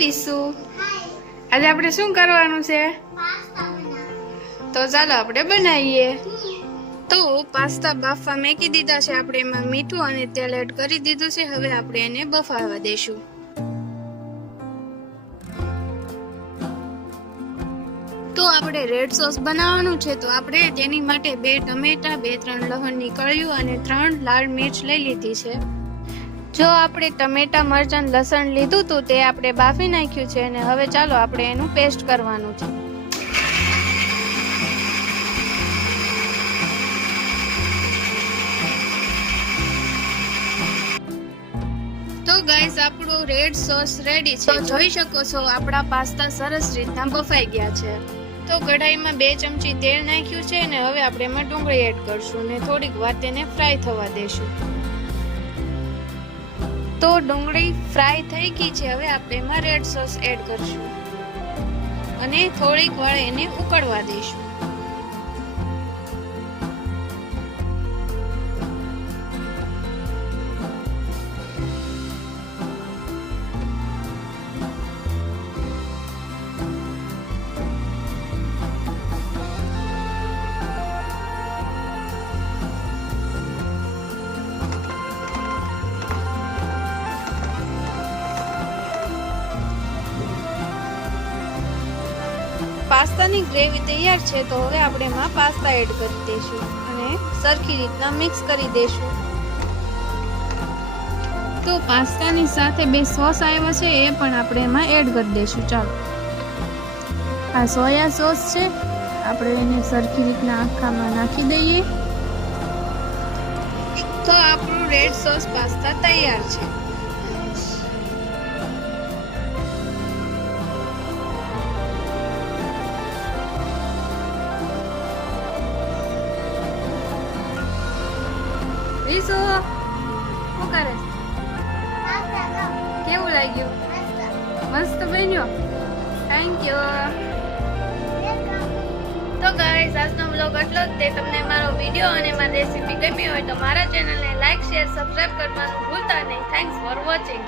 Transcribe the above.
વિશુ આજે આપણે શું કરવાનું છે? તો ચાલો આપણે બનાવીએ. તો પાસ્તા બાફવા મેકી દીધા છે આપણે એમાં મીઠું અને તેલ એડ કરી દીધું છે હવે આપણે એને બફાવા દેશું. તો આપણે રેડ સોસ બનાવવાનું છે તો આપણે તેની માટે બે ટમેટા બે ત્રણ લહણની કળીઓ અને ત્રણ લાલ મિર્ચ લઈ લીધી છે. જો આપણે ટમેટા, મરચાં લસણ લીધું હતું તે આપણે બાફી નાખ્યું છે અને હવે ચાલો આપણે એનું પેસ્ટ કરવાનું છે. તો ગાઈસ આપણું રેડ સોસ રેડી છે. જોઈ શકો છો, આપણા પાસ્તા સરસ રીતના બફાઈ ગયા છે. તો કઢાઈમાં બે ચમચી તેલ નાખ્યું છે અને હવે આપણે એમાં ડુંગળી એડ કરશું ને થોડીક વાર તેને ફ્રાય થવા દેશું. તો ડુંગળી ફ્રાય થઈ ગઈ છે. હવે આપણે એમાં રેડ સોસ એડ કરશું. અને થોડીક વાર એને ઉકળવા દઈશું. પાસ્તાની ગ્રેવી તૈયાર છે, તો હવે આપણે એમાં પાસ્તા એડ કરી દઈશું અને સરખી રીતના મિક્સ કરી દઈશું. તો પાસ્તાની સાથે બે સોસ આવ્યો છે, એ પણ આપણે એમાં એડ કરી દઈશું. ચાલો. આ સોયા સોસ છે, આપણે એને સરખી રીતના આખામાં નાખી દઈએ. તો આપણું રેડ સોસ પાસ્તા તૈયાર છે. વિશુ શું કરે? કેવું લાગ્યું? મસ્ત બન્યો. થેન્ક યુ તો ગાઈસ આજનો બ્લોગ એટલો જ તે. તમને મારો વીડિયો અને મારી રેસીપી ગમી હોય તો મારા ચેનલને લાઈક શેર સબસ્ક્રાઈબ કરવાનું ભૂલતા નહીં. Thanks for watching